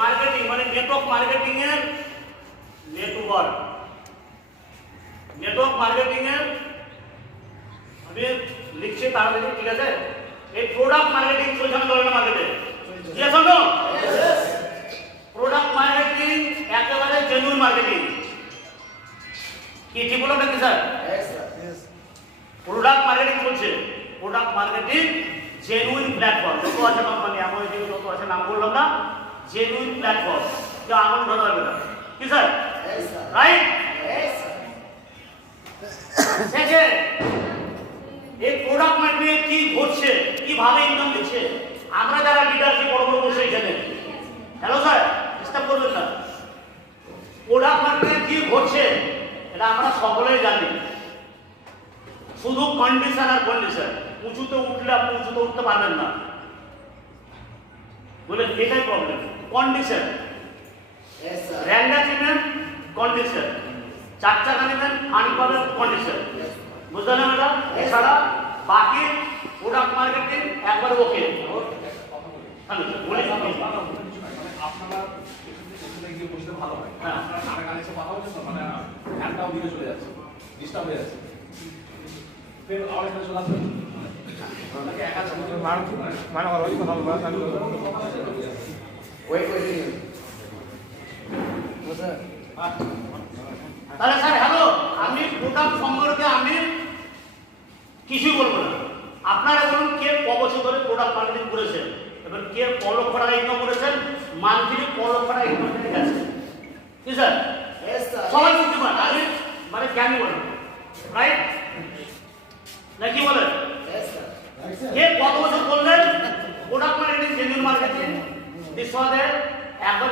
Marketing মানে network marketing এর network marketing এর আমি লিখছি তাড়াতাড়ি, ঠিক আছে? এই প্রোডাক্ট মার্কেটিং চলছে না চলে না মার্কেটে? Yes or no? Product marketing একেবারে জেনুইন মার্কেটিং। কি ঠিক বললাম নাকি স্যার? প্রোডাক্ট মার্কেটিং চলছে, প্রোডাক্ট মার্কেটিং জেনুইন প্ল্যাটফর্ম। যত আছে কোম্পানি আমার এদিকে যত আছে নাম বললাম না, জেনুইন প্ল্যাটফর্ম, কেউ আঙুল ধরা যাবে না। কি স্যার? রাইট? এই প্রোডাক্ট মার্কেটিং কি ঘটছে, কিভাবে ইনকাম দিচ্ছে, আমরা যারা লিডারশিপ বড় বড় বসে এখানে, হ্যালো স্যার ডিস্টার্ব করবেন না, প্রোডাক্ট মার্কেটিং কি ঘটছে এটা আমরা সকলেই জানি। শুধু কন্ডিশন আর কন্ডিশন, উঁচুতে উঠলে আপনি উঁচুতে উঠতে পারবেন না, বলে এটাই প্রবলেম। কন্ডিশন, র্যাঙ্ক নেবেন কন্ডিশন, 4 চাকা নেবেন ফান্ড পাবেন কন্ডিশন, বুঝলেন না? এছাড়া বাকি প্রোডাক্ট মার্কেটিং একবার ওকে। আপনারা পেছনে গিয়ে বসতে ভালো হয়, আপনারা কানে এসে কথা বলছেন মানে হ্যান্ডটাও দিকে চলে যাচ্ছে, ডিস্টার্ব হয়ে যাচ্ছে। ফের আমার এখানে চলে আসবেন তাহলে স্যার হ্যালো, আমি প্রোডাক্ট সম্পর্কে আমি কিছুই বলবো না। আপনারা বলুন কে ক বছর ধরে প্রোডাক্ট মার্কেটিং করেছেন, এবার কে ক লক্ষ টাকা ইনকাম করেছেন, মান্থলি ক লক্ষ টাকা ইনকাম করে গেছে? কি স্যার? সবাই বুঝতে পারেন, আমি মানে জ্ঞানী বলেন, রাইট নাকি বলেন? কে কত বছর করলেন প্রোডাক্ট মার্কেটিং, জেনুইন মার্কেটিং? নিঃসন্দেহে একবার